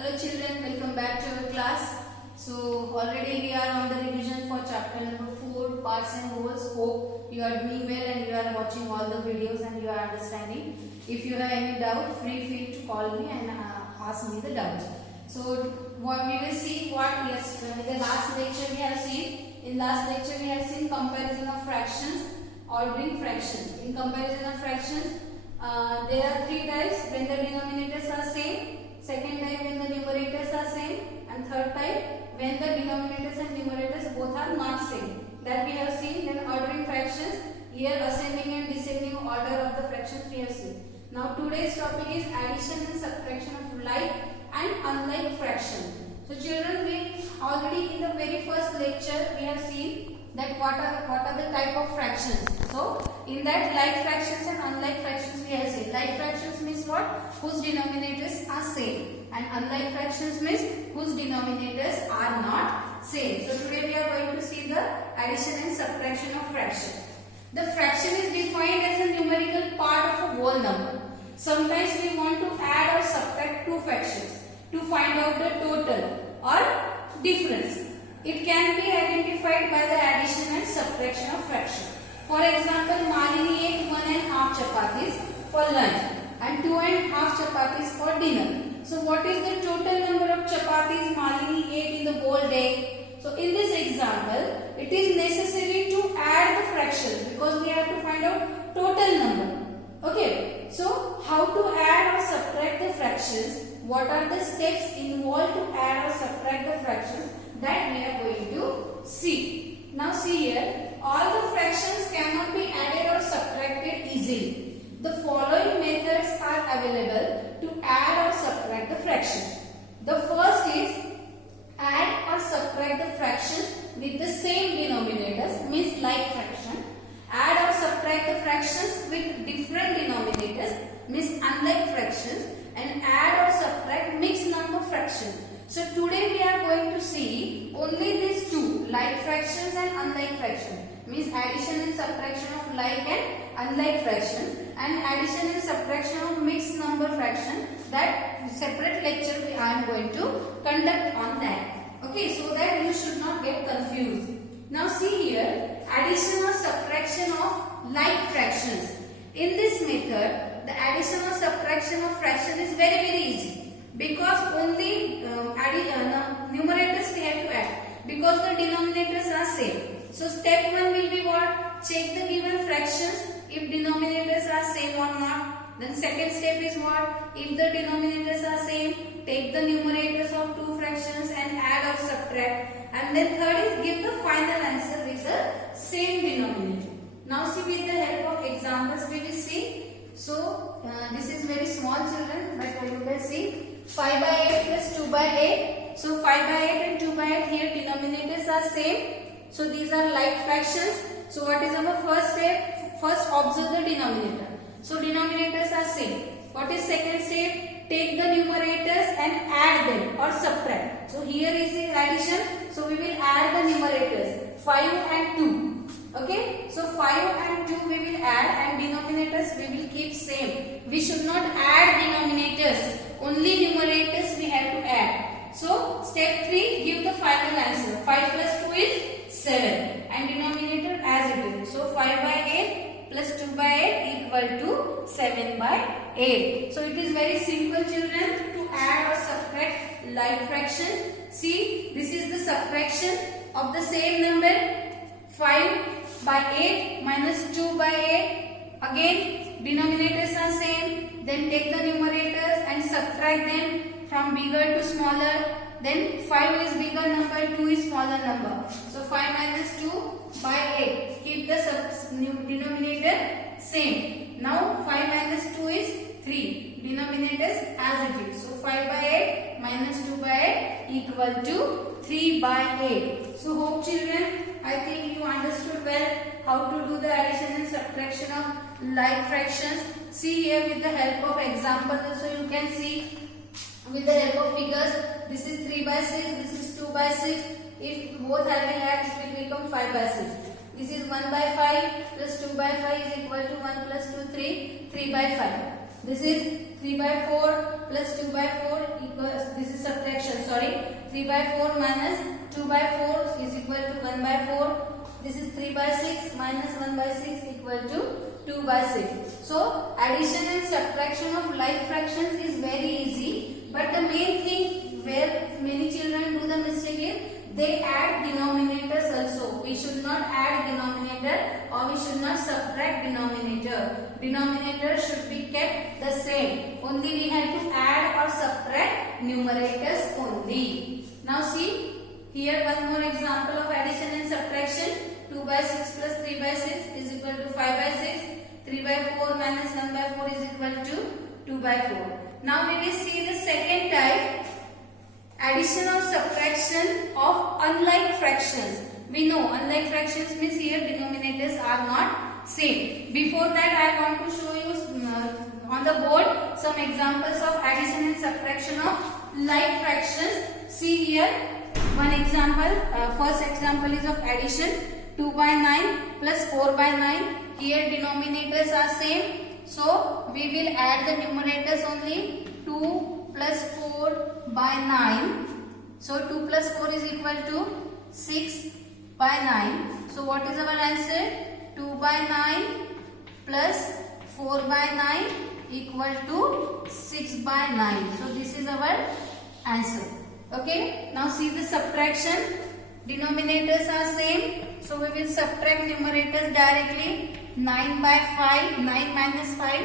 Hello children, welcome back to our class. So already we are on the revision for chapter number 4, parts and wholes. Hope you are doing well and you are watching all the videos and you are understanding. If you have any doubt, feel to call me and ask me the doubt. So what we will see what in the last lecture we have seen. In last lecture we have seen comparison of fractions, ordering fractions. In comparison of fractions, there are three types: when the denominators are same, second type when the numerators are same, and third type when the denominators and numerators both are not same. That we have seen. Then ordering fractions, here ascending and descending order of the fractions we have seen. Now today's topic is addition and subtraction of like and unlike fraction. So children, we already in the very first lecture we have seen that what are the type of fractions. So in that, like fractions and unlike fractions we have seen. Like fractions means what? Whose denominators are same, and unlike fractions means whose denominators are not same. So today we are going to see the addition and subtraction of fraction. The fraction is defined as a numerical part of a whole number. Sometimes we want to add or subtract two fractions to find out the total or difference. It can be identified by the addition and subtraction of fraction. For example, Malini ate 1.5 chapatis for lunch and 2.5 chapatis for dinner. So what is the total number of chapatis Malini ate in the whole day? So in this example, it is necessary to add the fractions because we have to find out total number. Okay, so how to add or subtract the fractions? What are the steps involved to add or subtract the fractions? That we are going to see. Now see here, all the fractions cannot be added or subtracted easily. The following methods are available to add or subtract the fractions. The first is add or subtract the fractions with the same denominators, means like fraction. Add or subtract the fractions with different denominators, means unlike fractions. And add or subtract mixed number fractions. So today we are going to see only these two, like fractions and unlike fractions, means addition and subtraction of like and unlike fractions, and addition and subtraction of mixed number fraction. That separate lecture we are going to conduct on that. Okay, so that you should not get confused. Now see here, addition or subtraction of like fractions. In this method, the addition or subtraction of fraction is very easy because only numerators we have to add because the denominators are same. So step 1 will be what? Check the given fractions if denominators are same or not. Then second step is what? If the denominators are same, take the numerators of two fractions and add or subtract. And then third is give the final answer with the same denominator. Now see, with the help of examples we will see. So this is very small children, but you can see 5 by 8 plus 2 by 8. So 5 by 8 and 2 by 8, here denominators are same. So these are like fractions. So what is our first step? First observe the denominator. So denominators are same. What is second step? Take the numerators and add them or subtract. So here is the addition. So we will add the numerators 5 and 2. Okay, so 5 and 2 we will add and denominators we will keep same. We should not add denominators, only numerators we have to add. So step 3, give the final answer. 5 plus 2 is 7 and denominator as it is. So 5 by 8 plus 2 by 8 equal to 7 by 8. So it is very simple children to add or subtract like fractions. See, this is the subtraction of the same number. 5 by 8 minus 2 by 8. Again denominators are same. Then take the numerators and subtract them from bigger to smaller. Then 5 is bigger number, 2 is smaller number. So 5 minus 2 by 8. Keep the denominator same. Now 5 minus 2 is 3. Denominators as it is. So 5 by 8 minus 2 by 8 equal to 3 by 8. So hope children, I think you understood well how to do the addition and subtraction of like fractions. See here with the help of examples, so you can see with the help of figures. This is 3 by 6, this is 2 by 6. If both have been added, it will become 5 by 6. This is 1 by 5 plus 2 by 5 is equal to 1 plus 2, 3 by 5. This is 3 by 4 plus 2 by 4 equals, this is 3 by 4 minus 2 by 4 is equal to 1 by 4. This is 3 by 6 minus 1 by 6 equal to 2 by 6. So addition and subtraction of like fractions is very easy, but the main thing where many children do the mistake is they add denominators also. We should not add denominator or we should not subtract denominator. Denominator should be kept the same. Only we have to add or subtract numerators only. Now see, here one more example of addition and subtraction. 2 by 6 plus 3 by 6 is equal to 5 by 6. 3 by 4 minus 1 by 4 is equal to 2 by 4. Now we will see the second type, addition or subtraction of unlike fractions. We know unlike fractions means here denominators are not same. Before that I want to show you on the board some examples of addition and subtraction of like fractions. See here one example. First example is of addition. 2 by 9 plus 4 by 9. Here denominators are same. So we will add the numerators only. 2 plus 4 by 9. So 2 plus 4 is equal to 6 by 9. So what is our answer? 2 by 9 plus 4 by 9 equal to 6 by 9. So this is our answer. Okay. Now see the subtraction. Denominators are same. So we will subtract numerators directly. 9 by 5. 9 minus 5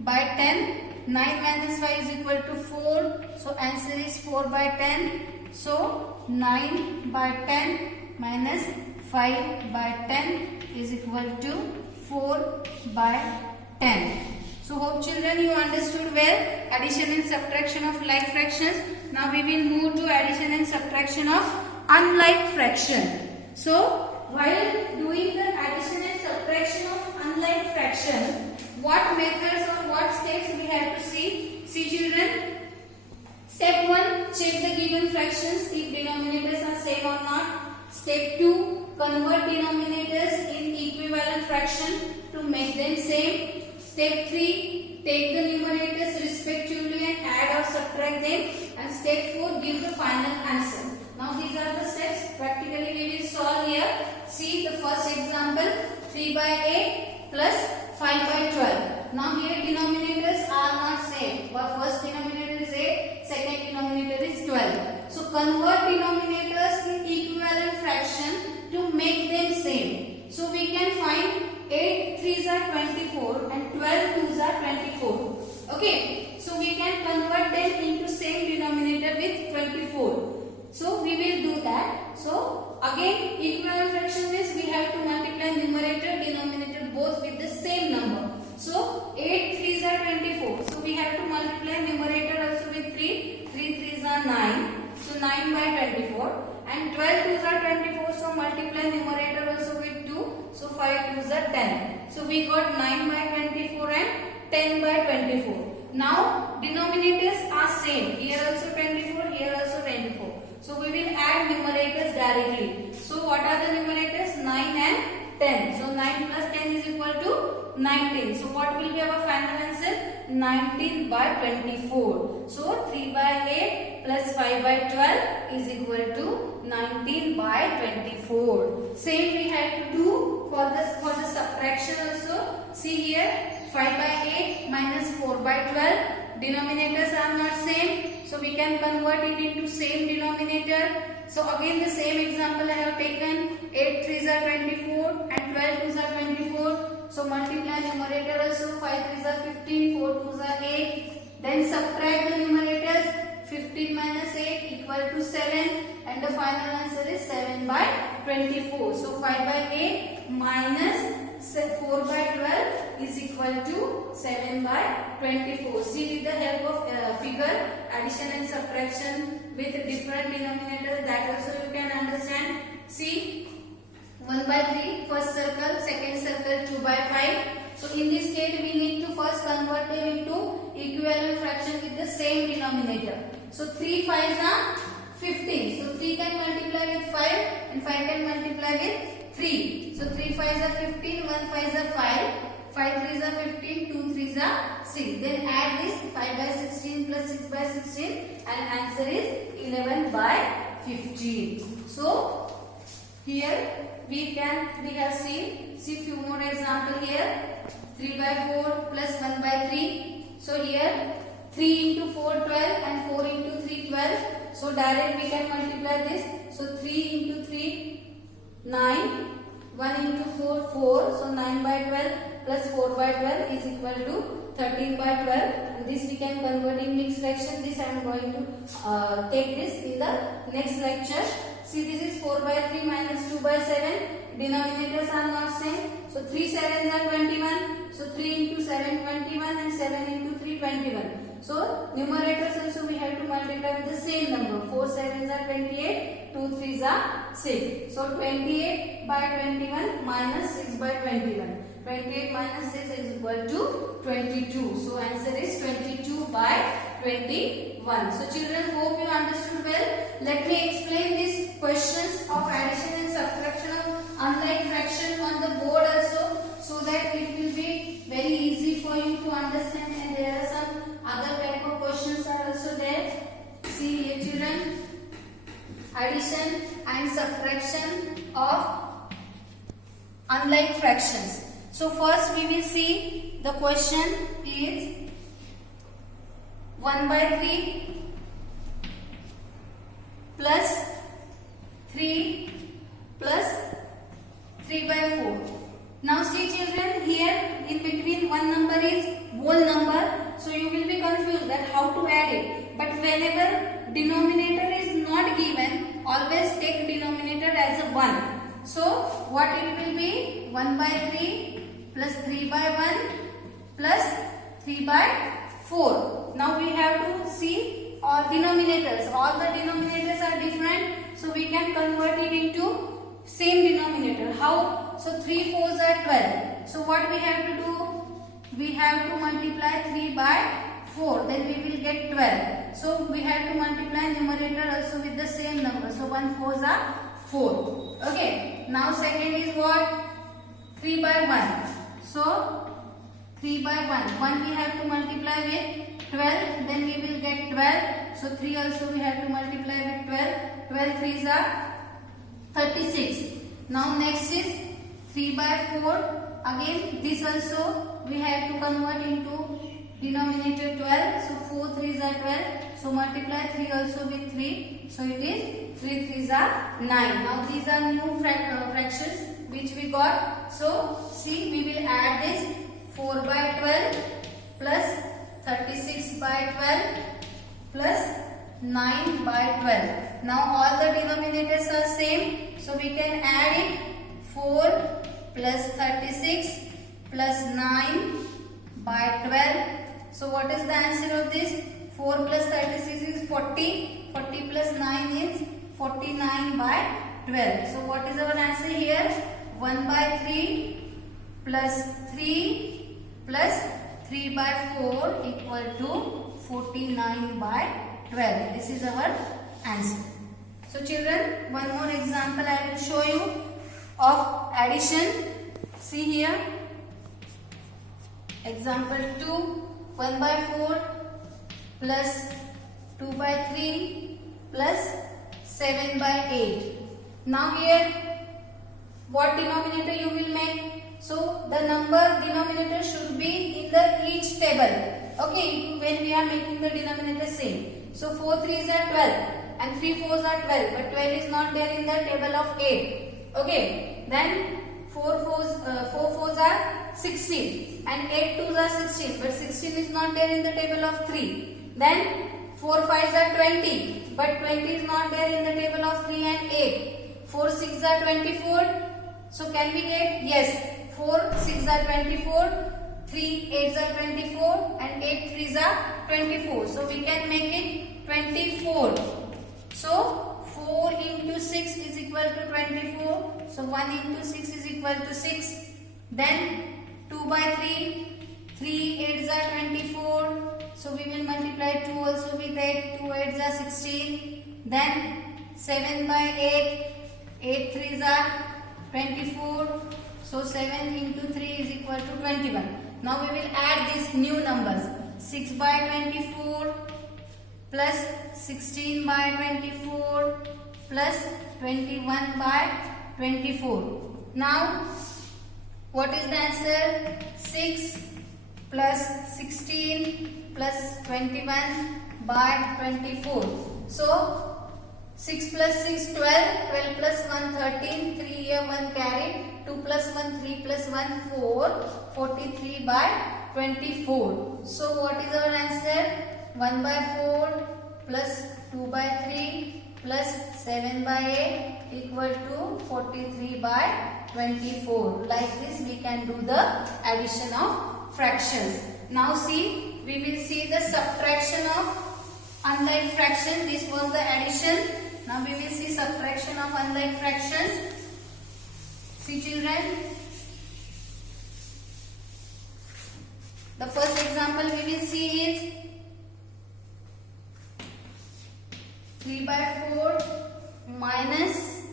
by 10. 9 minus 5 is equal to 4. So answer is 4 by 10. So 9 by 10 minus 5 by 10 is equal to 4 by 10. So hope children you understood well addition and subtraction of like fractions. Now we will move to addition and subtraction of unlike fraction. So while doing the addition and subtraction of unlike fraction, what methods or what steps we have to see? See children. Step 1, check the given fractions if denominators are same or not. Step 2, convert denominators in equivalent fraction to make them same. Step 3, take the numerators respectively and add or subtract them. And step 4, give the final answer. Now these are the steps. Practically we will solve here. See the first example, 3 by 8 plus 5 by 12. Now here denominators are not same. But first denominator is 8, second denominator is 12. So convert denominators in equivalent fraction to make them same. So we can find 8 3s are 24 and 12 2s are 24. Okay. So we can convert them into same denominator with 24. So we will do that. So again equivalent fraction means we have to multiply numerator denominator both with the same number. So 8 3s are 24. So we have to multiply numerator also with 3. 3 3s are 9. So 9 by 24. And 12 2s are 24. So multiply numerator also with 2. So 5 2s are 10. So we got 9 by 24 and 10 by 24. Now denominators are same. Here also 24. Here also 24. So we will add numerators directly. So what are the numerators? 9 and 10. So 9 plus 10 is equal to 19. So what will be our final answer? 19 by 24. So 3 by 8 plus 5 by 12 is equal to 19 by 24. Same we have to do for the subtraction also. See here 5 by 8 minus 4 by 12. Denominators are not same. So we can convert it into same denominator. So again the same example I have taken. 8 3s are 24 and 12 2s are 24. So multiply numerator also. 5 3s are 15, 4 2s are 8. Then subtract the numerators. 15 minus 8 equal to 7. And the final answer is 7 by 24. So 5 by 8 minus 4 by 12 is equal to 7 by 24. See with the help of figure, addition and subtraction with different denominators, that also you can understand. See 1 by 3, first circle, second circle 2 by 5. So in this case we need to first convert them into equivalent fraction with the same denominator. So 3 5s are 15. So 3 can multiply with 5 and 5 can multiply with 3. So 3 5s are 15, 1 5s are 5. 5 3s are 15, 2 3s are 6. Then add this 5 by 16 plus 6 by 16 and answer is 11 by 15. So here we have seen, see few more example here. 3 by 4 plus 1 by 3. So here 3 into 4 12 and 4 into 3 12. So direct we can multiply this. So 3 into 3 9. 1 into 4 4. So 9 by 12 plus 4 by 12 is equal to 13 by 12. And this we can convert in mixed fraction. This I am going to take this in the next lecture. See, this is 4 by 3 minus 2 by 7. Denominators are not same. So 3 7s are 21. So 3 into 7 21 and 7 into 3 21. So numerators also we have to multiply with the same number. 4 7s are 28. 2 3s are 6. So 28 by 21 minus 6 by 21. 28 minus 6 is equal to 22. So answer is 22 by 21. So children, hope you understood well. Let me explain these questions of addition and subtraction of unlike fraction on the board also, so that it will be very easy for you to understand. And there are some other type of questions are also there. See here children, addition and subtraction of unlike fractions. So first we will see the question is 1 by 3 plus 3 plus 3 by 4. Now see children, here in between one number is whole number. So you will be confused that how to add it. But whenever denominator is not given, always take denominator as a 1. So what it will be? 1 by 3 plus 3 by 1 plus 3 by 4. Now we have to see all denominators. All the denominators are different. So we can convert it into same denominator. How? So 3 4s are 12. So what we have to do? We have to multiply 3 by 4. Then we will get 12. So we have to multiply numerator also with the same number. So 1 4s are 4. Okay. Now second is what? 3 by 1. So 3 by 1. 1 we have to multiply with 12. Then we will get 12. So 3 also we have to multiply with 12. 12 3s are 36. Now next is 3 by 4. Again this also we have to convert into denominator 12. So 4 3s are 12. So multiply 3 also with 3. So it is 3 3s are 9. Now these are new fractions which we got. So see, we will add this 4 by 12 plus 36 by 12 plus 9 by 12. Now all the denominators are same. So we can add it 4 plus 36 plus 9 by 12. So what is the answer of this? 4 plus 36 is 40. 40 plus 9 is 49 by 12. So what is our answer here? 1 by 3 plus 3 plus 3 by 4 equal to 49 by 12. This is our answer. So children, one more example I will show you of addition. See here. Example 2. 1 by 4 plus 2 by 3 plus 7 by 8. Now here, what denominator you will make? So the number denominator should be in the each table. Okay, when we are making the denominator same. So 4 3s are 12 and 3 4s are 12, but 12 is not there in the table of 8. Okay, then 4 4s are 16 and 8 2s are 16, but 16 is not there in the table of 3. Then 4 5s are 20, but 20 is not there in the table of 3 and 8. 4 6 are 24. So can we get? Yes. 4 6 are 24, 3 8s are 24 and 8 3s are 24. So we can make it 24. So 4 into 6 is equal to 24. So 1 into 6 is equal to 6. Then 2 by 3, 3 8s are 24. So we will multiply 2 also with 8. 2 8s are 16. Then 7 by 8, 8 3s are 24. So 7 into 3 is equal to 21. Now we will add these new numbers. 6 by 24 plus 16 by 24 plus 21 by 24. Now, what is the answer? 6 plus 16 plus 21 by 24. So, 6 plus 6, 12, 12 plus 1, 13, 3 here 1 carry, 2 plus 1, 3 plus 1, 4, 43 by 24. So, what is our answer? 1 by 4 plus 2 by 3 plus 7 by 8 equal to 43 by 24. Like this we can do the addition of fractions. Now see, we will see the subtraction of unlike fraction. This was the addition. Now we will see subtraction of unlike fractions. See children. The first example we will see is 3 by 4 minus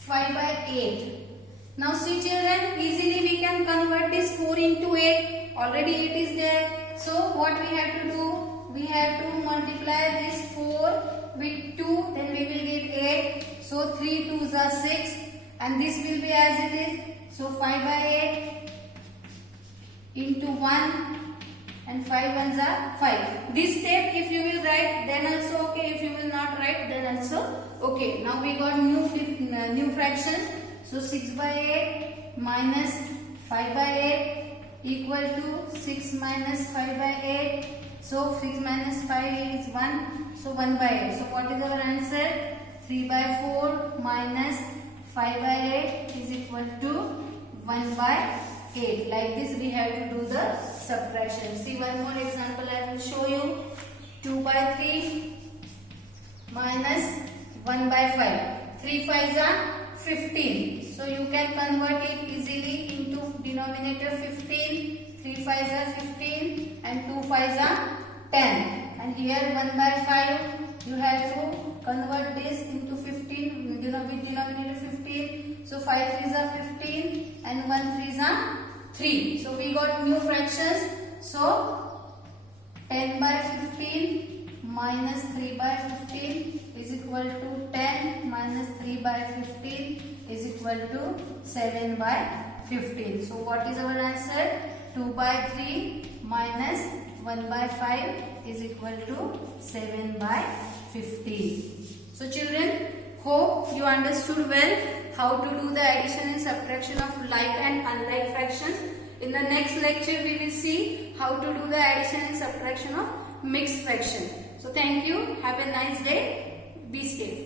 5 by 8. Now see children, easily we can convert this 4 into 8. Already it is there. So what we have to do? We have to multiply this 4 with 2. Then we will get 8. So 3 2s are 6. And this will be as it is. So 5 by 8 into 1. And 5 ones are 5. This step if you will write then also okay. If you will not write then also okay. Now we got new fractions. So 6 by 8 minus 5 by 8 equal to 6 minus 5 by 8. So 6 minus 5 is 1. So 1 by 8. So what is our answer? 3 by 4 minus 5 by 8 is equal to 1 by 8. Like this we have to do the subtraction. See one more example I will show you. 2 by 3 minus 1 by 5. 3 5s are 15. So you can convert it easily into denominator 15. 3 5s are 15 and 2 5s are 10. And here 1 by 5 you have to convert this into 15 with denominator 15. So 5 3s are 15 and 1 3s are 3. So we got new fractions. So 10 by 15 minus 3 by 15 is equal to 10 minus 3 by 15 is equal to 7 by 15. So what is our answer? 2 by 3 minus 1 by 5 is equal to 7 by 15. So children, hope you understood well how to do the addition and subtraction of like and unlike fractions. In the next lecture we will see how to do the addition and subtraction of mixed fraction. So thank you. Have a nice day. Be safe.